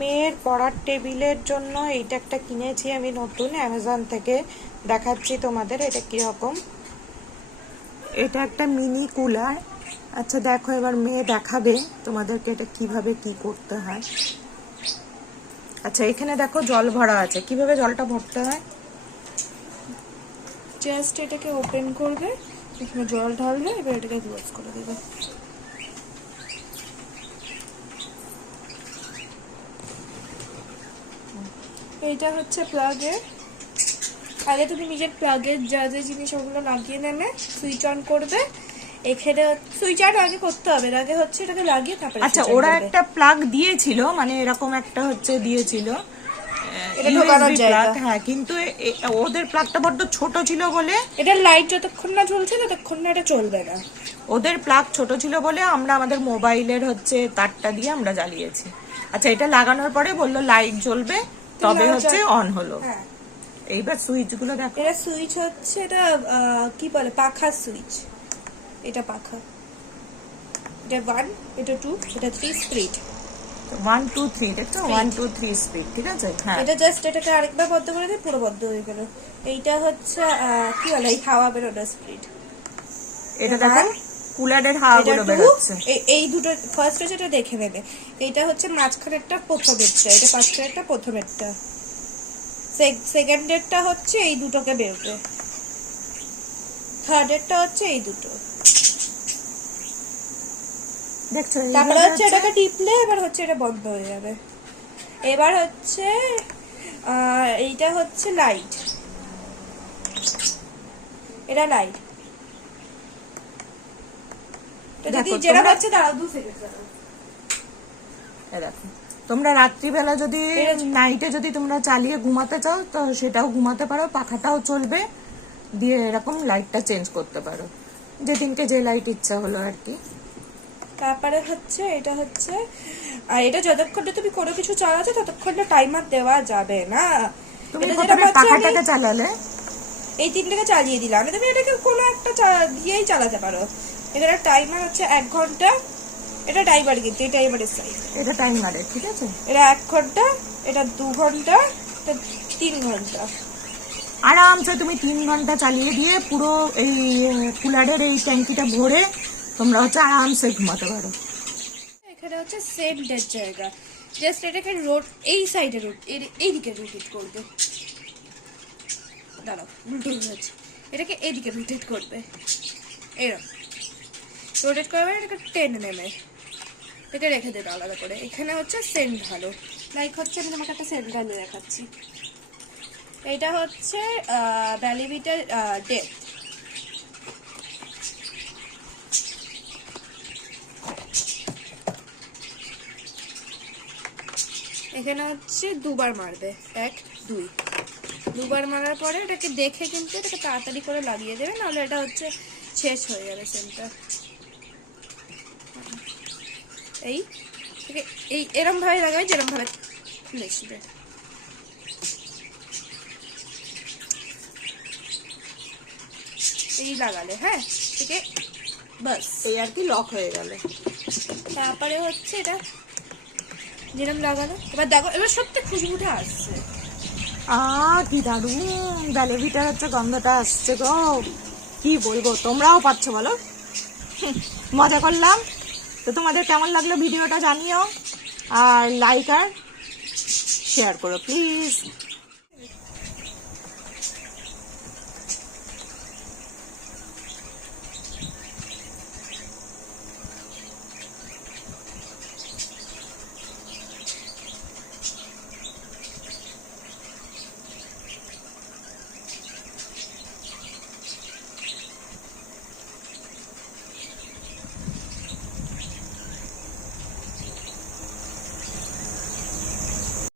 মেয়ের পড়ার টেবিলের জন্য এইটা একটা কিনেছি আমি নতুন অ্যামাজন থেকে, দেখাচ্ছি তোমাদের এটা কিরকম। এটা একটা মিনি কুলার। আচ্ছা দেখো, এবার মেয়ে দেখাবে তোমাদেরকে এটা কিভাবে কি করতে হয়। আচ্ছা এখানে দেখো জল ভরা আছে, কিভাবে জলটা ভরতে হয়। জাস্ট এটাকে ওপেন করবে, এখানে জল ঢালবে, এবার এটাকে ক্লোজ করে দেবে। এইটা হচ্ছে প্লাগের। আগে তুমি নিজের প্লাগের যা যে জিনিস ওগুলো লাগিয়ে নেবে, সুইচ অন করবে। এখানে সুইচ অন আগে করতে হবে, আগে হচ্ছে এটাকে লাগিয়ে তারপরে। আচ্ছা ওরা একটা প্লাগ দিয়েছিল, মানে এরকম একটা হচ্ছে দিয়েছিল এটা ঢোকানোর জায়গা। হ্যাঁ, কিন্তু ওদের প্লাগটা বড্ড ছোট ছিল বলে, এটা লাইট যতক্ষণ না জ্বলছে ততক্ষণ না এটা চলবে না। ওদের প্লাগ ছোট ছিল বলে আমরা আমাদের মোবাইলের হচ্ছে তারটা দিয়ে আমরা জ্বালিয়েছি। আচ্ছা এটা লাগানোর পরে বললো লাইট জ্বলবে, তবে হচ্ছে অন হলো। হ্যাঁ, এইবার সুইচ গুলো দেখো। এটা সুইচ হচ্ছে, এটা কি বলে, পাখার সুইচ। এটা পাখা, এটা 1, এটা 2, এটা 3 স্পিড। 1 2 3, দেখছো 1 2 3 স্পিড, ঠিক আছে। হ্যাঁ এটা জাস্ট এটাকে আরেকবার বন্ধ করে দিয়ে পুরো বন্ধ হয়ে গেল। এইটা হচ্ছে কি বলে, এই হাওয়া বেরোনোর স্পিড। এটা দেখো কুলারের হাওয়া গুলো বেরোচ্ছে। এই দুটো ফার্স্ট হচ্ছে, এটা দেখে নেবে। এইটা হচ্ছে মাঝখানেরটা প্রথমেরটা, এটা পাঁচখানেরটা প্রথমেরটা। সেকেন্ডেরটা হচ্ছে এই দুটোকে বেরোবে, থার্ডেরটা হচ্ছে এই দুটো। দেখছো তারপরে হচ্ছে এটাকে টিপলে এবার হচ্ছে এটা বন্ধ হয়ে যাবে। এবার হচ্ছে এইটা হচ্ছে লাইট, এটা লাইট। যদি যেটা হচ্ছে দাঁড়াও 2 সেকেন্ড দাঁড়াও। দেখো তোমরা রাত্রিবেলা যদি নাইটে যদি তোমরা চালিয়ে ঘুমাতে চাও তো সেটাও ঘুমাতে পারো, পাখাটাও চলবে, দিয়ে এরকম লাইটটা চেঞ্জ করতে পারো যেদিনকে যে লাইট ইচ্ছা হলো আর কি। তারপরে হচ্ছে এটা হচ্ছে, আর এটা যতক্ষণ তুমি কোনো কিছু চালাচ্ছ ততক্ষণ টাইমার দেওয়া যাবে না। তুমি প্রথমে পাখাটাকে চালালে, এই তিনটাকে চালিয়ে দিলাম, তুমি এটাকে কোনো একটা দিয়েই চালাতে পারো। এটার টাইমার হচ্ছে 1 ঘন্টা। এটা টাইমার, কিন্তু এটা টাইমারের সাইড, এটা টাইমারের, ঠিক আছে। এটা 1 ঘন্টা, এটা 2 ঘন্টা, এটা 3 ঘন্টা। আরামসে তুমি 3 ঘন্টা চালিয়ে দিয়ে পুরো এই কুলারের এই ট্যাঙ্কিটা ভরে তোমরা হচ্ছে আরামসে ঘুমাতে পারো। এখানে হচ্ছে সেন্টের জায়গা, জাস্ট এটাকে এই সাইডে এইদিকে রোটেট করবে। দাঁড়াও, উল্টো হয়ে যাচ্ছে। এটাকে এইদিকে রোটেট করবে, এরকম রোটেট করবে, এটাকে টেনে নেবে, এটা রেখে দেবে আলাদা করে। এখানে হচ্ছে সেন্ট ভালো, লাইক হচ্ছে আমি তোমাকে একটা সেন্ট ভালো দেখাচ্ছি। এটা হচ্ছে ভ্যালিভিটার ডেপথ। এখানে হচ্ছে 2 বার মারবে, 1 2, 2 বার মারার পরে এটাকে দেখে কিন্তু এটাকে তাড়াতাড়ি করে লাগিয়ে দেবে, নাহলে এটা হচ্ছে শেষ হয়ে যাবে সেন্টটা। এই এরম ভাবে লাগাবে যেরম ভাবে খুলেছিবে। এই লাগালে, হ্যাঁ ঠিক আছে, বাস এই আর কি লক হয়ে গেল। তারপরে হচ্ছে এটা যেরকম লাগালো, এবার দেখো এবার সত্যি খুশবুটা আসছে। কি দারুণ ভ্যালিভিটার হচ্ছে গন্ধটা আসছে গো, কি বলবো, তোমরাও পাচ্ছ বলো। মজা করলাম তো, তোমাদের কেমন লাগলো ভিডিওটা জানিও, আর লাইক আর শেয়ার করো প্লিজ।